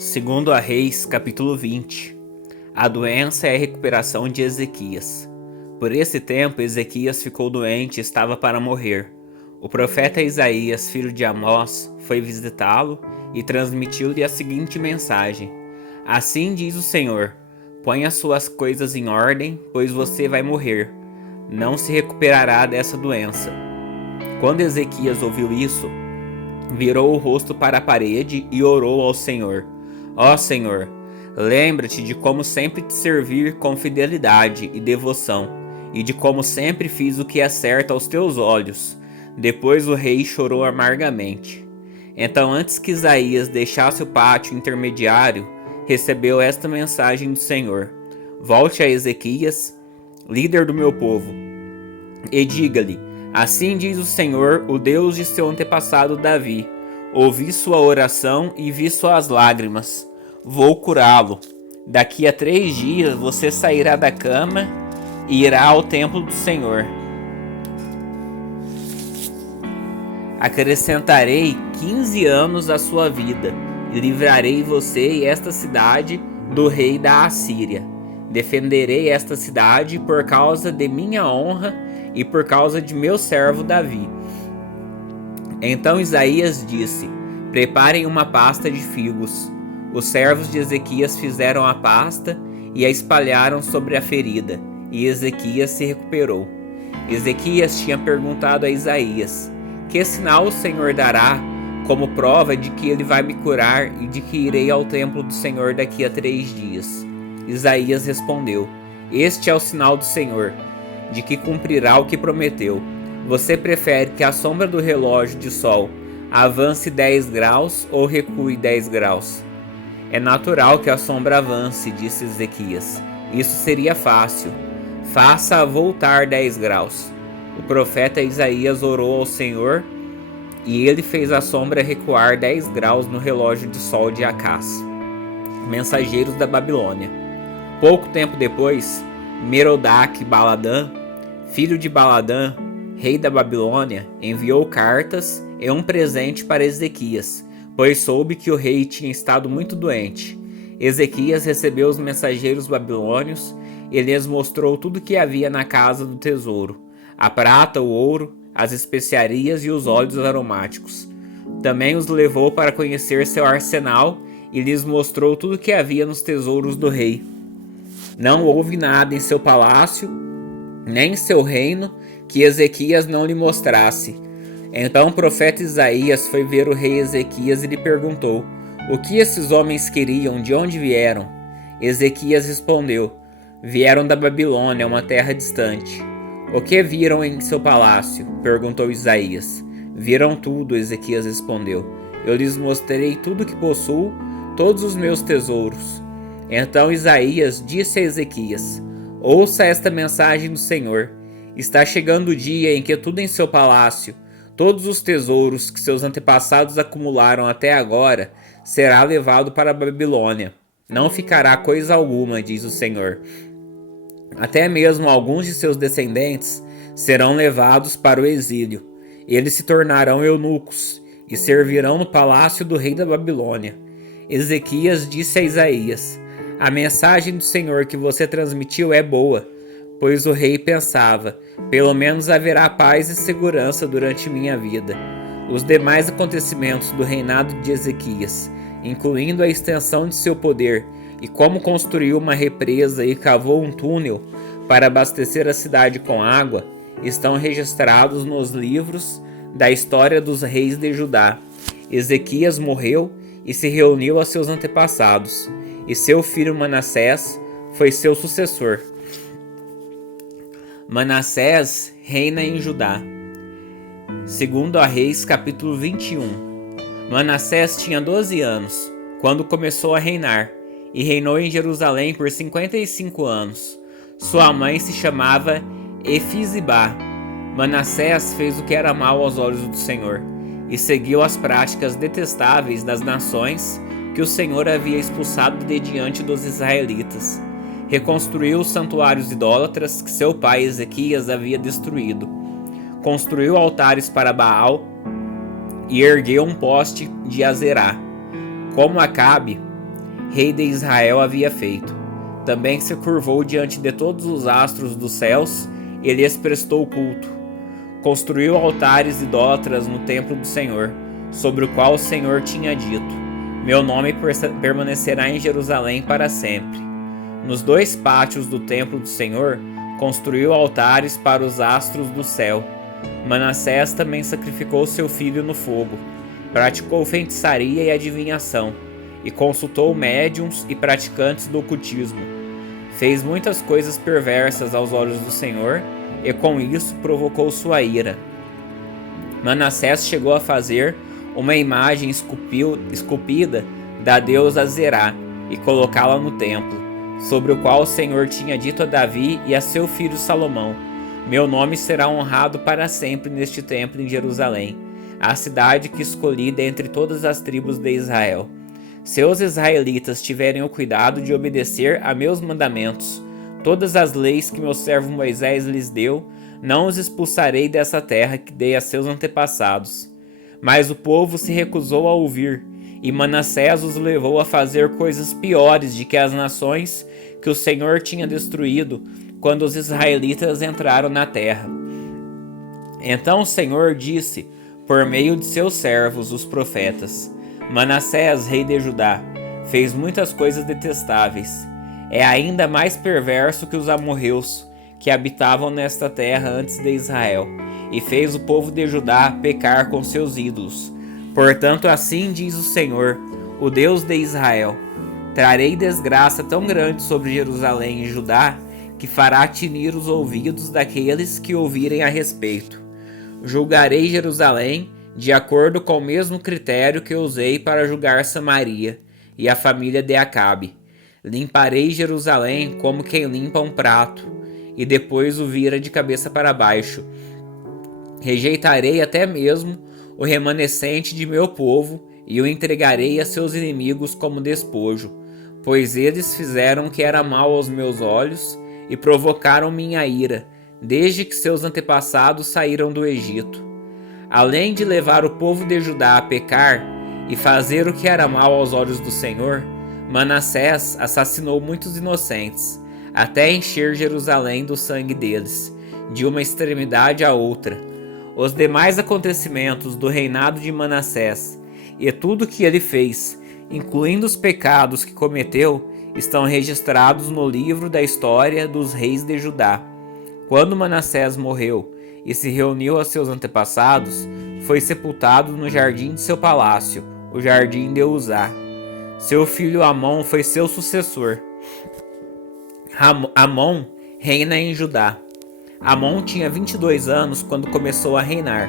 Segundo a Reis, capítulo 20. A doença e a recuperação de Ezequias. Por esse tempo, Ezequias ficou doente e estava para morrer. O profeta Isaías, filho de Amós, foi visitá-lo e transmitiu-lhe a seguinte mensagem: Assim diz o Senhor: Põe as suas coisas em ordem, pois você vai morrer. Não se recuperará dessa doença. Quando Ezequias ouviu isso, virou o rosto para a parede e orou ao Senhor: Ó Senhor, lembra-te de como sempre te servir com fidelidade e devoção, e de como sempre fiz o que é certo aos teus olhos. Depois o rei chorou amargamente. Então, antes que Isaías deixasse o pátio intermediário, recebeu esta mensagem do Senhor: Volte a Ezequias, líder do meu povo, e diga-lhe: Assim diz o Senhor, o Deus de seu antepassado Davi: Ouvi sua oração e vi suas lágrimas. Vou curá-lo. Daqui a 3 dias você sairá da cama e irá ao templo do Senhor. Acrescentarei 15 anos à sua vida e livrarei você e esta cidade do rei da Assíria. Defenderei esta cidade por causa de minha honra e por causa de meu servo Davi. Então Isaías disse: Preparem uma pasta de figos. Os servos de Ezequias fizeram a pasta e a espalharam sobre a ferida, e Ezequias se recuperou. Ezequias tinha perguntado a Isaías: Que sinal o Senhor dará como prova de que ele vai me curar e de que irei ao templo do Senhor daqui a 3 dias? Isaías respondeu: Este é o sinal do Senhor, de que cumprirá o que prometeu. Você prefere que a sombra do relógio de sol avance 10 graus ou recue 10 graus? É natural que a sombra avance, disse Ezequias. Isso seria fácil. Faça-a voltar 10 graus. O profeta Isaías orou ao Senhor e ele fez a sombra recuar 10 graus no relógio de sol de Acás. Mensageiros da Babilônia. Pouco tempo depois, Merodach-Baladã, filho de Baladã, rei da Babilônia, enviou cartas e um presente para Ezequias, pois soube que o rei tinha estado muito doente. Ezequias recebeu os mensageiros babilônios e lhes mostrou tudo o que havia na casa do tesouro: a prata, o ouro, as especiarias e os óleos aromáticos. Também os levou para conhecer seu arsenal e lhes mostrou tudo o que havia nos tesouros do rei. Não houve nada em seu palácio, nem em seu reino, que Ezequias não lhe mostrasse. Então o profeta Isaías foi ver o rei Ezequias e lhe perguntou: O que esses homens queriam? De onde vieram? Ezequias respondeu: Vieram da Babilônia, uma terra distante. O que viram em seu palácio? Perguntou Isaías. Viram tudo, Ezequias respondeu. Eu lhes mostrei tudo que possuo, todos os meus tesouros. Então Isaías disse a Ezequias: Ouça esta mensagem do Senhor. Está chegando o dia em que tudo em seu palácio, todos os tesouros que seus antepassados acumularam até agora, será levado para a Babilônia. Não ficará coisa alguma, diz o Senhor. Até mesmo alguns de seus descendentes serão levados para o exílio. Eles se tornarão eunucos e servirão no palácio do rei da Babilônia. Ezequias disse a Isaías: A mensagem do Senhor que você transmitiu é boa, pois o rei pensava: pelo menos haverá paz e segurança durante minha vida. Os demais acontecimentos do reinado de Ezequias, incluindo a extensão de seu poder e como construiu uma represa e cavou um túnel para abastecer a cidade com água, estão registrados nos livros da história dos reis de Judá. Ezequias morreu e se reuniu a seus antepassados, e seu filho Manassés foi seu sucessor. Manassés reina em Judá. Segundo a Reis, capítulo 21. Manassés tinha 12 anos, quando começou a reinar, e reinou em Jerusalém por 55 anos. Sua mãe se chamava Efizibá. Manassés fez o que era mal aos olhos do Senhor, e seguiu as práticas detestáveis das nações que o Senhor havia expulsado de diante dos israelitas. Reconstruiu os santuários idólatras que seu pai Ezequias havia destruído. Construiu altares para Baal e ergueu um poste de Azerá. Como Acabe, rei de Israel, havia feito. Também se curvou diante de todos os astros dos céus e lhes prestou culto. Construiu altares idólatras no templo do Senhor, sobre o qual o Senhor tinha dito: Meu nome permanecerá em Jerusalém para sempre. Nos 2 pátios do templo do Senhor, construiu altares para os astros do céu. Manassés também sacrificou seu filho no fogo, praticou feitiçaria e adivinhação, e consultou médiuns e praticantes do ocultismo. Fez muitas coisas perversas aos olhos do Senhor, e com isso provocou sua ira. Manassés chegou a fazer uma imagem esculpida da deusa Zerá e colocá-la no templo, sobre o qual o Senhor tinha dito a Davi e a seu filho Salomão: Meu nome será honrado para sempre neste templo em Jerusalém, a cidade que escolhi dentre todas as tribos de Israel. Se os israelitas tiverem o cuidado de obedecer a meus mandamentos, todas as leis que meu servo Moisés lhes deu, não os expulsarei dessa terra que dei a seus antepassados. Mas o povo se recusou a ouvir, e Manassés os levou a fazer coisas piores de que as nações que o Senhor tinha destruído quando os israelitas entraram na terra. Então o Senhor disse, por meio de seus servos, os profetas: Manassés, rei de Judá, fez muitas coisas detestáveis. É ainda mais perverso que os amorreus, que habitavam nesta terra antes de Israel, e fez o povo de Judá pecar com seus ídolos. Portanto, assim diz o Senhor, o Deus de Israel: Trarei desgraça tão grande sobre Jerusalém e Judá, que fará tinir os ouvidos daqueles que ouvirem a respeito. Julgarei Jerusalém de acordo com o mesmo critério que usei para julgar Samaria e a família de Acabe. Limparei Jerusalém como quem limpa um prato, e depois o vira de cabeça para baixo. Rejeitarei até mesmo o remanescente de meu povo e o entregarei a seus inimigos como despojo, pois eles fizeram o que era mal aos meus olhos e provocaram minha ira, desde que seus antepassados saíram do Egito. Além de levar o povo de Judá a pecar e fazer o que era mal aos olhos do Senhor, Manassés assassinou muitos inocentes, até encher Jerusalém do sangue deles, de uma extremidade à outra. Os demais acontecimentos do reinado de Manassés e tudo o que ele fez, incluindo os pecados que cometeu, estão registrados no livro da história dos reis de Judá. Quando Manassés morreu e se reuniu a seus antepassados, foi sepultado no jardim de seu palácio, o jardim de Uzá. Seu filho Amon foi seu sucessor. Amon reina em Judá. Amon tinha 22 anos quando começou a reinar,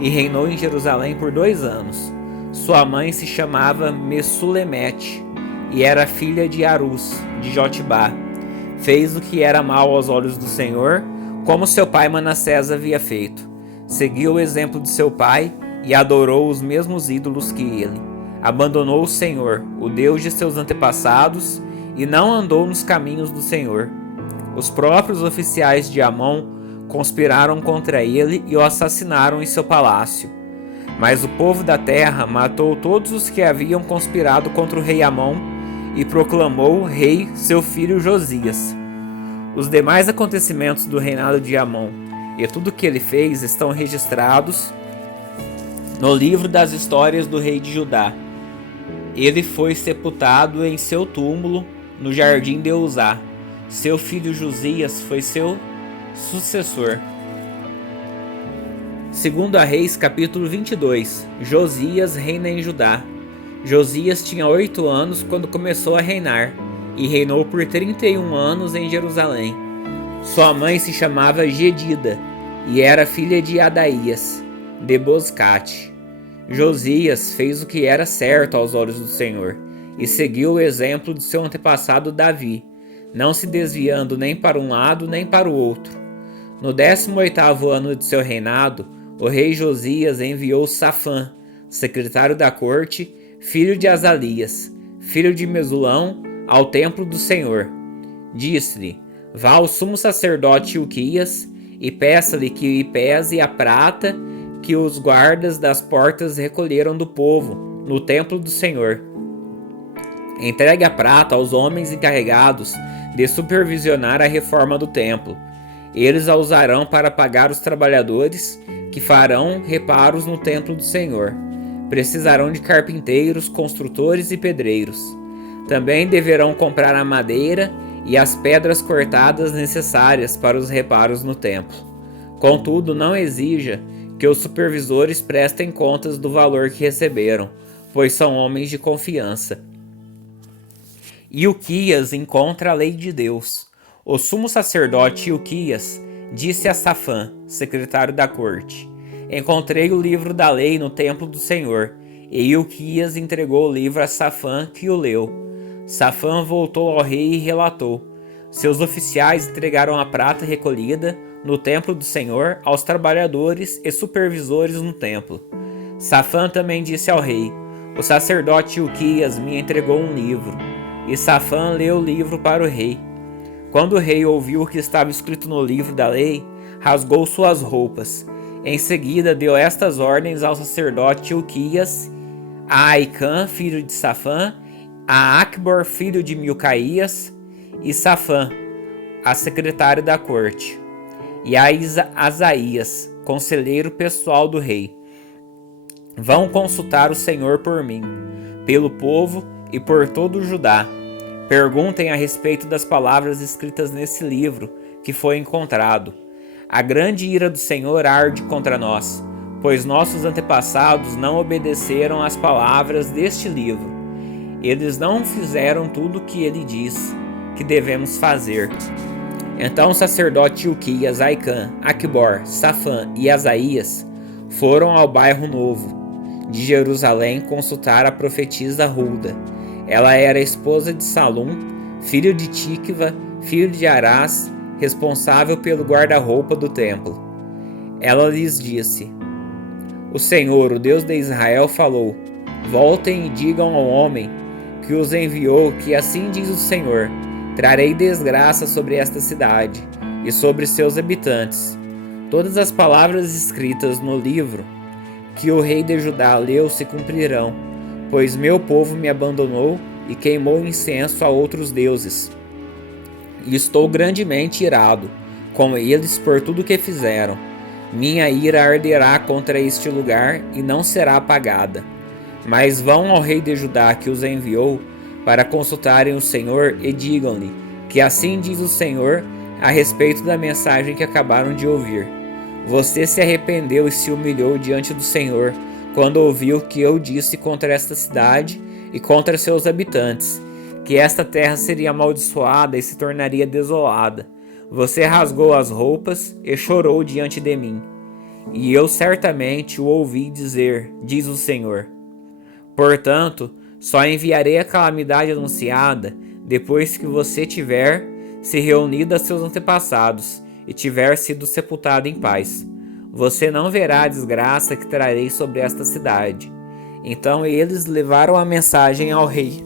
e reinou em Jerusalém por 2 anos. Sua mãe se chamava Messulemete, e era filha de Arus, de Jotibá. Fez o que era mal aos olhos do Senhor, como seu pai Manassés havia feito. Seguiu o exemplo de seu pai e adorou os mesmos ídolos que ele. Abandonou o Senhor, o Deus de seus antepassados, e não andou nos caminhos do Senhor. Os próprios oficiais de Amon conspiraram contra ele e o assassinaram em seu palácio. Mas o povo da terra matou todos os que haviam conspirado contra o rei Amon e proclamou rei seu filho Josias. Os demais acontecimentos do reinado de Amon e tudo o que ele fez estão registrados no livro das histórias do rei de Judá. Ele foi sepultado em seu túmulo no jardim de Uzá. Seu filho Josias foi seu sucessor. Segundo a Reis, capítulo 22. Josias reina em Judá. Josias tinha 8 anos quando começou a reinar, e reinou por 31 anos em Jerusalém. Sua mãe se chamava Gedida, e era filha de Adaías, de Boscate. Josias fez o que era certo aos olhos do Senhor, e seguiu o exemplo de seu antepassado Davi, não se desviando nem para um lado nem para o outro. No 18º ano de seu reinado, o rei Josias enviou Safã, secretário da corte, filho de Azalias, filho de Mesulão, ao templo do Senhor. Disse-lhe: Vá ao sumo sacerdote Ilquias e peça-lhe que pese a prata que os guardas das portas recolheram do povo no templo do Senhor. Entregue a prata aos homens encarregados de supervisionar a reforma do templo. Eles a usarão para pagar os trabalhadores que farão reparos no templo do Senhor. Precisarão de carpinteiros, construtores e pedreiros. Também deverão comprar a madeira e as pedras cortadas necessárias para os reparos no templo. Contudo, não exija que os supervisores prestem contas do valor que receberam, pois são homens de confiança. Ilquias encontra a lei de Deus. O sumo sacerdote Ilquias disse a Safã, secretário da corte: Encontrei o livro da lei no templo do Senhor. E Ilquias entregou o livro a Safã, que o leu. Safã voltou ao rei e relatou: Seus oficiais entregaram a prata recolhida no templo do Senhor aos trabalhadores e supervisores no templo. Safã também disse ao rei: O sacerdote Ilquias me entregou um livro. E Safã leu o livro para o rei. Quando o rei ouviu o que estava escrito no livro da lei, rasgou suas roupas. Em seguida, deu estas ordens ao sacerdote Ilquias, a Aicã, filho de Safã, a Acbor, filho de Milcaías, e Safã, a secretária da corte, e a Asaías, conselheiro pessoal do rei. Vão consultar o Senhor por mim, pelo povo e por todo o Judá. Perguntem a respeito das palavras escritas nesse livro que foi encontrado. A grande ira do Senhor arde contra nós, pois nossos antepassados não obedeceram às palavras deste livro. Eles não fizeram tudo o que ele diz que devemos fazer. Então o sacerdote Ilquias, Aicã, Acbor, Safã e Asaías foram ao bairro Novo de Jerusalém consultar a profetisa Hulda. Ela era esposa de Salum, filho de Tikva, filho de Arás, responsável pelo guarda-roupa do templo. Ela lhes disse: O Senhor, o Deus de Israel, falou: Voltem e digam ao homem que os enviou que assim diz o Senhor: Trarei desgraça sobre esta cidade e sobre seus habitantes. Todas as palavras escritas no livro que o rei de Judá leu se cumprirão, pois meu povo me abandonou e queimou incenso a outros deuses. E estou grandemente irado com eles por tudo que fizeram. Minha ira arderá contra este lugar e não será apagada. Mas vão ao rei de Judá que os enviou para consultarem o Senhor e digam-lhe que assim diz o Senhor a respeito da mensagem que acabaram de ouvir. Você se arrependeu e se humilhou diante do Senhor quando ouviu o que eu disse contra esta cidade e contra seus habitantes, que esta terra seria amaldiçoada e se tornaria desolada. Você rasgou as roupas e chorou diante de mim. E eu certamente o ouvi dizer, diz o Senhor. Portanto, só enviarei a calamidade anunciada depois que você tiver se reunido a seus antepassados e tiver sido sepultado em paz. Você não verá a desgraça que trarei sobre esta cidade. Então eles levaram a mensagem ao rei.